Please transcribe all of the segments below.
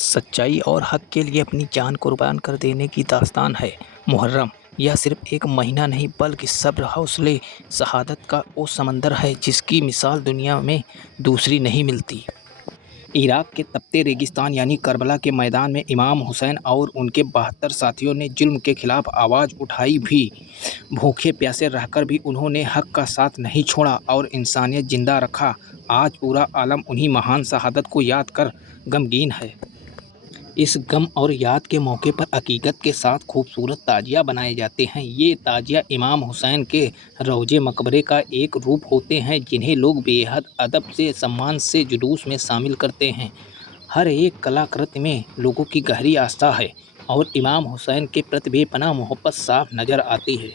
सच्चाई और हक के लिए अपनी जान कुर्बान कर देने की दास्तान है मुहर्रम। यह सिर्फ एक महीना नहीं बल्कि सब्र, हौसले, शहादत का वो समंदर है जिसकी मिसाल दुनिया में दूसरी नहीं मिलती। इराक के तपते रेगिस्तान यानी करबला के मैदान में इमाम हुसैन और उनके 72 साथियों ने जुल्म के खिलाफ आवाज़ उठाई भी। भूखे प्यासे रहकर भी उन्होंने हक का साथ नहीं छोड़ा और इंसानियत जिंदा रखा। आज पूरा आलम उन्हीं महान शहादत को याद कर गमगीन है। इस गम और याद के मौके पर अकीकत के साथ खूबसूरत ताजिया बनाए जाते हैं। ये ताजिया इमाम हुसैन के रौजे मकबरे का एक रूप होते हैं जिन्हें लोग बेहद अदब से, सम्मान से जुलूस में शामिल करते हैं। हर एक कलाकृति में लोगों की गहरी आस्था है और इमाम हुसैन के प्रति बेपनाह मोहब्बत साफ नज़र आती है।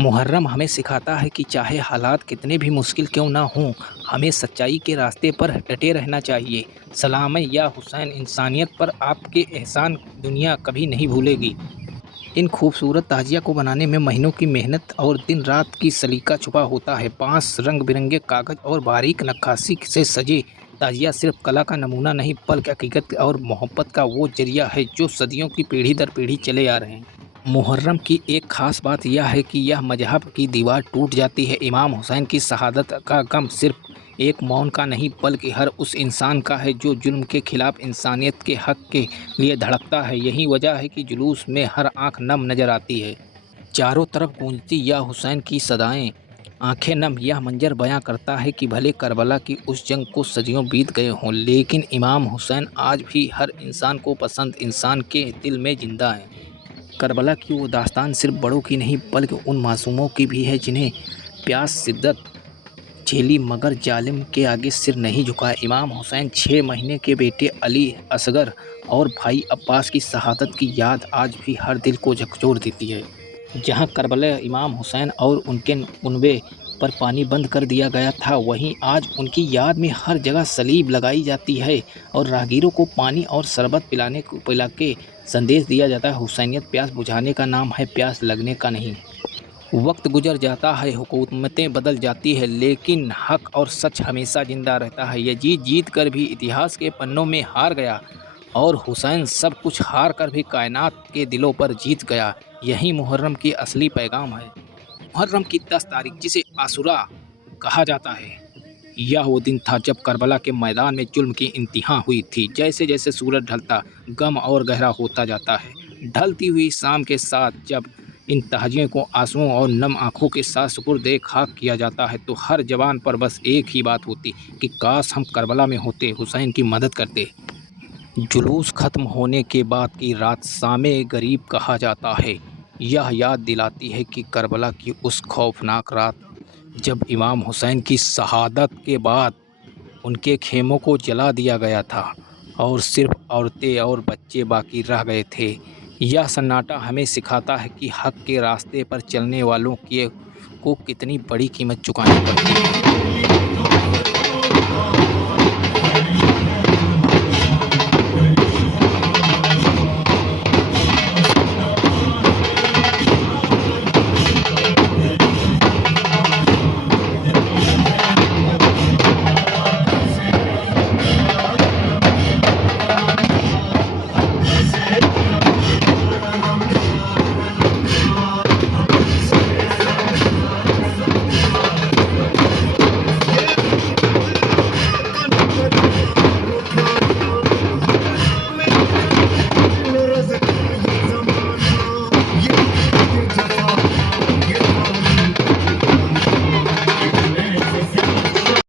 मुहर्रम हमें सिखाता है कि चाहे हालात कितने भी मुश्किल क्यों ना हों, हमें सच्चाई के रास्ते पर डटे रहना चाहिए। सलाम या हुसैन, इंसानियत पर आपके एहसान दुनिया कभी नहीं भूलेगी। इन खूबसूरत ताजिया को बनाने में महीनों की मेहनत और दिन रात की सलीका छुपा होता है। बांस, रंग बिरंगे कागज़ और बारीक नक्काशी से सजे ताजिया सिर्फ कला का नमूना नहीं बल्कि हकीकत और मोहब्बत का वो जरिया है जो सदियों की पीढ़ी दर पीढ़ी चले आ रहे हैं। मुहर्रम की एक ख़ास बात यह है कि यह मजहब की दीवार टूट जाती है। इमाम हुसैन की शहादत का गम सिर्फ एक मौन का नहीं बल्कि हर उस इंसान का है जो जुल्म के खिलाफ इंसानियत के हक के लिए धड़कता है। यही वजह है कि जुलूस में हर आंख नम नज़र आती है। चारों तरफ गूंजती या हुसैन की सदाएं, आंखें नम। यह मंजर बयां करता है कि भले करबला की उस जंग को सदियों बीत गए हों, लेकिन इमाम हुसैन आज भी हर इंसान को पसंद, इंसान के दिल में जिंदा है। करबला की वो दास्तान सिर्फ बड़ों की नहीं बल्कि उन मासूमों की भी है जिन्हें प्यास, शिद्दत झेली मगर जालिम के आगे सिर नहीं झुकाया। इमाम हुसैन 6 महीने के बेटे अली असगर और भाई अब्बास की शहादत की याद आज भी हर दिल को झकझोर देती है। जहां करबला इमाम हुसैन और उनके कुनबे पर पानी बंद कर दिया गया था, वहीं आज उनकी याद में हर जगह सलीब लगाई जाती है और राहगीरों को पानी और शरबत पिला के संदेश दिया जाता है। हुसैनियत प्यास बुझाने का नाम है, प्यास लगने का नहीं। वक्त गुजर जाता है, हुकूमतें बदल जाती है, लेकिन हक और सच हमेशा जिंदा रहता है। ये जीत जीत कर भी इतिहास के पन्नों में हार गया और हुसैन सब कुछ हार कर भी कायनात के दिलों पर जीत गया। यही मुहर्रम की असली पैगाम है। मुहर्रम की 10 तारीख, जिसे आशुरा कहा जाता है, यह वो दिन था जब करबला के मैदान में जुल्म की इंतहा हुई थी। जैसे जैसे सूरज ढलता, गम और गहरा होता जाता है। ढलती हुई शाम के साथ जब इन ताजियों को आंसुओं और नम आंखों के साथ सुपुर्द खाक किया जाता है, तो हर जवान पर बस एक ही बात होती कि काश हम करबला में होते, हुसैन की मदद करते। जुलूस खत्म होने के बाद की रात शामे गरीब कहा जाता है। यह याद दिलाती है कि करबला की उस खौफनाक रात जब इमाम हुसैन की शहादत के बाद उनके खेमों को जला दिया गया था और सिर्फ औरतें और बच्चे बाकी रह गए थे। यह सन्नाटा हमें सिखाता है कि हक के रास्ते पर चलने वालों को कितनी बड़ी कीमत चुकानी पड़ती है।